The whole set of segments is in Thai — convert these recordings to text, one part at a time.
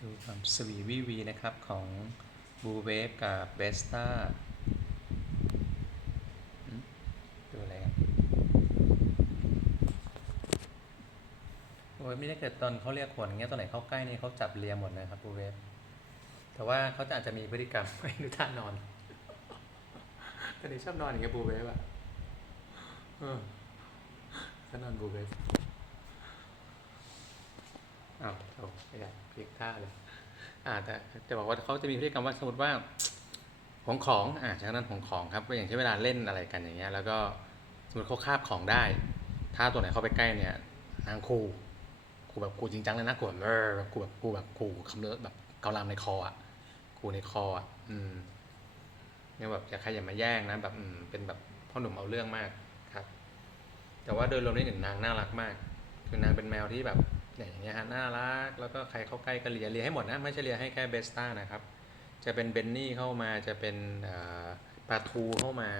ดูความสวีวีวีนะครับของบูเวฟกับเบสตาดูอะไรกันโอ้ยไม่ได้เกิดตอนเขาเรียกขวนอย่างเงี้ยตอนไหนเข้าใกล้นี่เขาจับเลียหมดนะครับบูเวฟแต่ว่าเขาจะอาจจะมีพฤติกรรมไม่ดูท่านอนตอนนี้ชอบนอนอย่างเงี้ยบูเวฟอะเออถ้านอนบูเวฟ อ้าวโอ้ไม่ได้พลิกท่าเลยอ่าแต่จะบอกว่าเขาจะมีพฤติกรรมว่าสมมติว่าของของอ่าจากนั้นของของครับอย่างเช่นเวลาเล่นอะไรกันอย่างเงี้ยแล้วก็สมมติเขาคาบของได้ ถ้าตัวไหนเข้าไปใกล้เนี่ยนางคูคูแบบคูจริงจังเลยนะคูแบบคูแบบคูแบบคูคำเลือแบบเกาลามในคออะคูในคออะอืมเนี่ยแบบอย่าใครอย่ามาแย่งนะแบบอืมเป็นแบบพ่อหนุ่มเอาเรื่องมากครับ แต่ว่าโดยรวมนี่หนึ่งนางน่ารักมาก คือนางเป็นแมวที่แบบ เนี่ยอย่างเงี้ยฮะน่ารัก แล้วก็ใครเข้าใกล้ก็เลียเลียให้หมดนะไม่ใช่เลียให้แค่เบสต้านะครับ จะเป็นเบนนี่เข้ามาจะเป็นปลาทูเข้ามา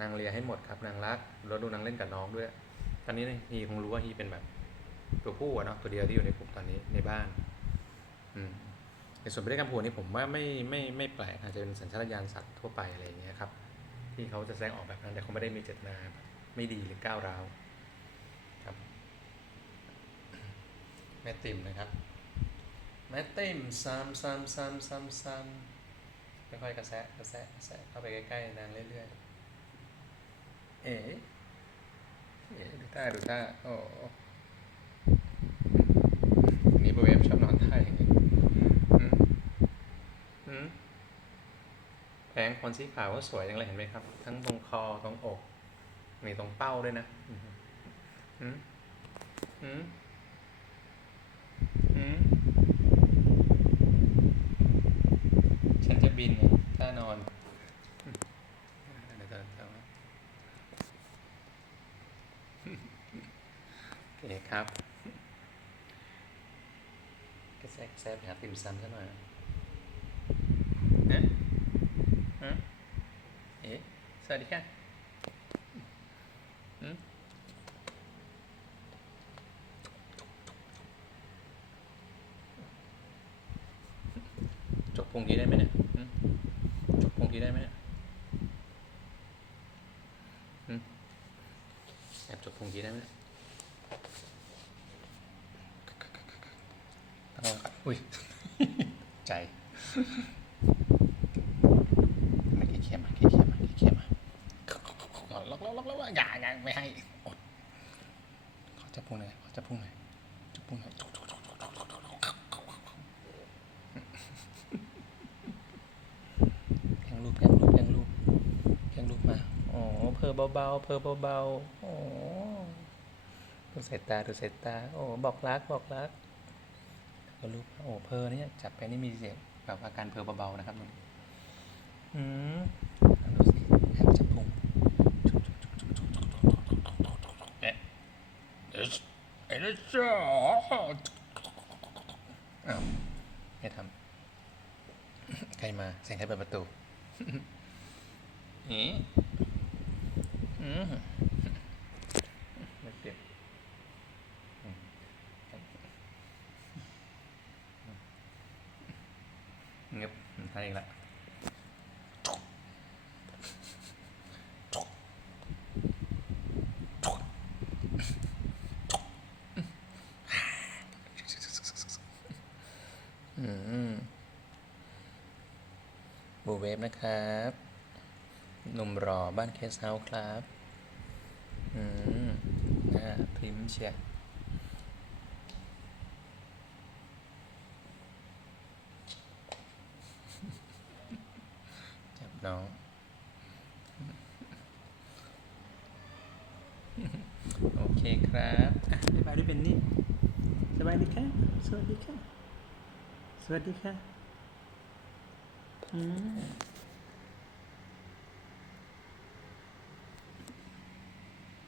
นางเลียให้หมดครับนางรักแล้วดูนางเล่นกับน้องด้วย ตอนนี้ฮีคงรู้ว่าฮีเป็นแบบตัวผู้อะเนาะตัวเดียวที่อยู่ในกลุ่มตอนนี้ในบ้านอืมในส่วนพฤติกรรมผัวนี่ผมว่าไม่ไม่ไม่แปลกอาจจะเป็นสัญชาตญาณสัตว์ทั่วไปอะไรอย่างเงี้ยครับที่เขาจะแสดงออกแบบนั้นแต่เขาไม่ได้มีเจตนาไม่ดีหรือก้าวร้าวครับ แม่ติ่มนะครับ แม่ติ่มซ้ำซ้ำซ้ำซ้ำซ้ำค่อยๆกระแสะกระแสะกระแสะเข้าไปใกล้ๆนางเรื่อยๆ เอ๋เอ๋ดูท่าดูท่าโอ้นนี้บเวณชอบนอนท่าอย่างนี้อืมอืมแผงคนสีขาวก็สวยจังเลยเห็นไหมครับ ทั้งตรงคอตรงอกมีตรงเป้าด้วยนะ อืมอืมฉันจะ บินถ้านอนเดี๋ยวจะเอานะโอเคครับกระแซกแซกหาติ่มซำซะหน่อยนะฮะเอ๊ะสวัสดีค่ะอืมจบพงทีได้ไหมเนี่ย ทีได้ไหมเนี่ยหึแอบจบพงทีได้ไหมเนี่ยเอาครับอุ้ย ใจมาเคี้ยมาเคี้ยมาเคี้ยมาล็อกล็อกล็อกล็อกล็อกอย่าอย่าไม่ให้อดขอจับพุงหน่อยขอจับพุงหน่อยจับพุงหน่อยแพงรูปแพงรูปแพงรูปแพงรูปมา อ๋อเพอเบาๆเพอเบาๆโอ้ดูสายตาดูสายตา โอ้บอกรักบอกรักก็รูปโอ้เพอเนี่ยจับไปนี่มีเสียงแบบอาการเพอเบาๆนะครับมันอืมดูสิแอบจับพุงเอ๊ะเอ๊ะเอ๊ะจ้าอ้าวไม่ทำใครมาเสียงใครเปิดประตูอีอืม ไม่เปลี่ยนอืมเงียบท่านเองละอืมบูเวฟนะครับ หนุ่มรอบ้านเคสเฮาส์ครับ อืมอ่าพริมพ์เชียจับน้อง โอเคครับบ๊ายบายด้วยเป็นนี่สบายดีค่ะ สวัสดีค่ะ สวัสดีค่ะ อืม